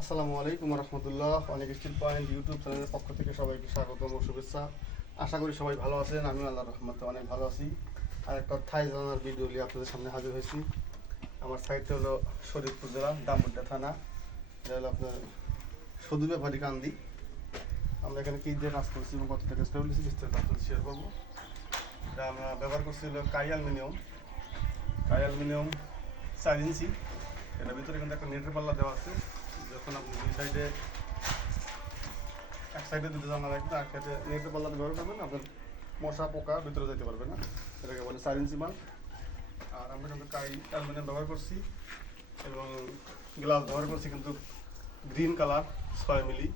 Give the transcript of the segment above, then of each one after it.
আসসালামু আলাইকুম রহমতুল্লাহ। অনেক স্টিল পয়েন্ট ইউটিউব চ্যানেলের পক্ষ থেকে সবাইকে স্বাগতম ও শুভেচ্ছা। আশা করি সবাই ভালো আছেন। আমি আল্লাহর রহমতে অনেক ভালো আছি। আর একটা থাই জানার ভিডিও নিয়ে আপনাদের সামনে হাজির হয়েছি। আমার সাইটটা হলো শরীফপুর জেলা দামুড্ডা থানা। এটা হলো আপনার সদু ব্যাপারী কান্দি। আমরা এখানে কী দিয়ে কাজ করছি এবং কত টাকা স্টোর নিয়েছি বিস্তারিত আপনাদের শেয়ার করবো। এটা আমরা ব্যবহার করছি হলো কাই অ্যালুমিনিয়াম 4 ইঞ্চি। এটার ভিতরে কিন্তু একটা নেটের পাল্লা দেওয়া আছে। যখন আপনি দুই সাইডে এক সাইডে দুটো জানলা রাখবেন, এক সাইডে নেটের পাল্লাতে ব্যবহার করবেন, আপনার মশা পোকা ভিতরে যেতে পারবে না। এটাকে বলে 4 ইঞ্চি মাল। আর আমরা কিন্তু কাই অ্যালুমিনিয়াম ব্যবহার করছি এবং গ্লাস ব্যবহার করছি কিন্তু গ্রিন কালার 6 মিলি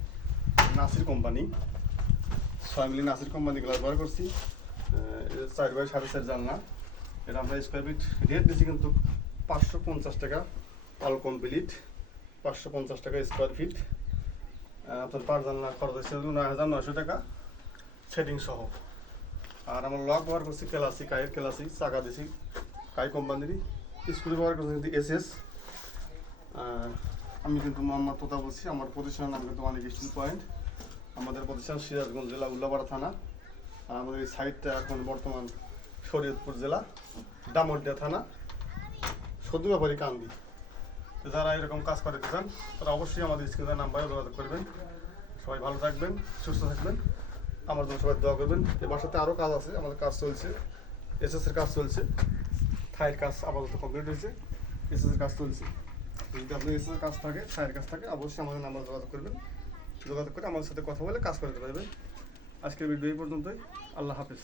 নাসির কোম্পানি 6 মিলি নাসির কোম্পানি গ্লাস ব্যবহার করছি। 4x4.5 জানলা। এটা আমরা স্কোয়ার ফিট রেট দিচ্ছি কিন্তু 550 টাকা অল কমপ্লিট। 550 টাকা স্কোয়ার ফিট। আপনার পার জানলার খরচ হচ্ছে 9,900 টাকা সেটিং সহ। আর আমরা লক ব্যবহার করছি কাইয়ের ক্লাসিক চাকা দিছি কাই কোম্পানিরই। স্ক্রু ব্যবহার করছি কিন্তু এসএস। আমি কিন্তু মোহাম্মদ তোতা বলছি। আমার প্রতিষ্ঠানের নাম কিন্তু অনেক স্টিল পয়েন্ট। আমাদের প্রতিষ্ঠান সিরাজগঞ্জ জেলা উল্লাপাড়া থানা। আর আমাদের এই সাইটটা এখন বর্তমান শরীয়তপুর জেলা দামুড্ডা থানা সদু ব্যাপারী কান্দি। যারা এরকম কাজ করতে চান তারা অবশ্যই আমাদের স্ক্রিনের নাম্বারে যোগাযোগ করবেন। সবাই ভালো থাকবেন, সুস্থ থাকবেন, আমার জন্য সবাই দোয়া করবেন। এ বাসাতে আরও কাজ আছে, আমাদের কাজ চলছে, এসএসের কাজ চলছে, থাইয়ের কাজ আপাতত কমপ্লিট হয়েছে, এসএসের কাজ চলছে। যদি আপনার এসএসের কাজ থাকে, থাইয়ের কাজ থাকে, অবশ্যই আমাদের নাম্বার যোগাযোগ করবেন। যোগাযোগ করে আমাদের সাথে কথা বলে কাজ করতে পারবেন। আজকের ভিডিও এই পর্যন্তই। আল্লাহ হাফেজ।